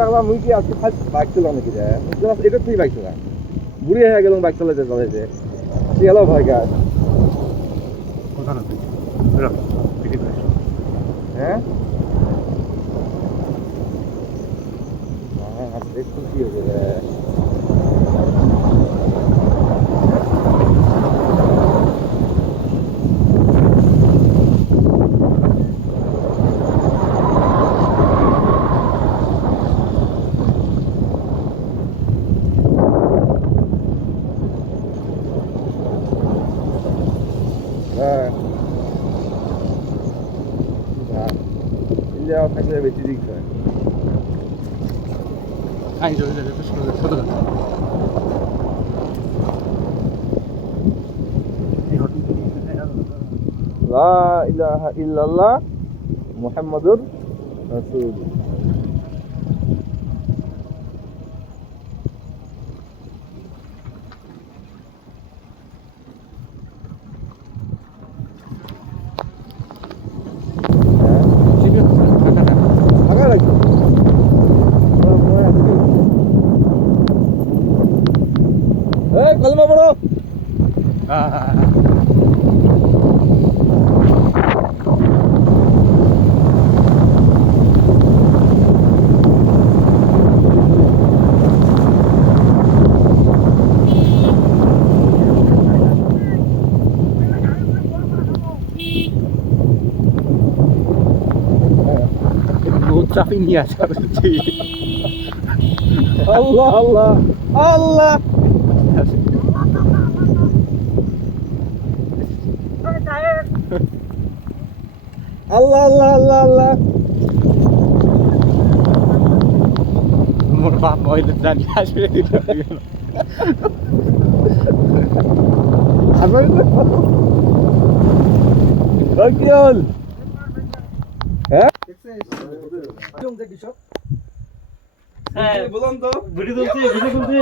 বাংলা মুই কি আজকে ফার্স্ট বাইক চালানো নাকি রে এটা তুই বাইক চালা বুড়ি হয়ে গেল বাইক চালাতে চালাতে তুই এলো ভয় কাজ কথা না তুই হ্যাঁ দেখুন কি হবে রে থাকলে বেশি দিক হয় আই জোরে জোরে তো ছোট কথা লা ইলাহা ইল্লাল্লাহ মুহাম্মাদুর রাসূল কলমা পড়ো চাপি নিয়ে আসা আল্লাহ আল্লাহ আল্লাহ আল্লাহ আল্লাহ আল্লাহ আল্লাহ মোর বাপ হইলে জানি আসবে আবার কি হল হ্যাঁ বলুন তো ভিডিও তুলছি ভিডিও তুলছি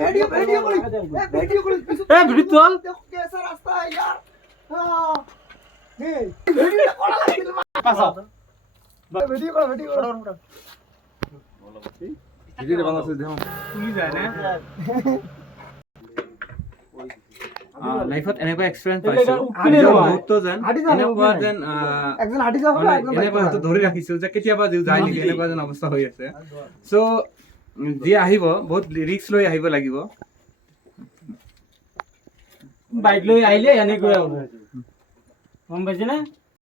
ভিডিও ভিডিও করি ভিডিও করি এ ভিডিও তুল कैसा रास्ता है यार हां ভিডিও করা লাগবে পাসা ভিডিও করা ভিডিও করা ভিডিও বাংলাদেশে দেখো তুলি যায় না লাইফত এনেকুৱা এক্সপেৰিয়েন্স পাইছো বহুতো যেন এনেকুৱা যেন একজন হাঁটি যাব না একজন এনেকুৱা হয়তো ধৰি ৰাখিছো যে কেতিয়াবা যায় নেকি এনেকুৱা যেন অৱস্থা হৈ আছে সো যি আহিব বহুত ৰিস্ক লৈ আহিব লাগিব বাইক লৈ আহিলে এনেকৈ গম পাইছে না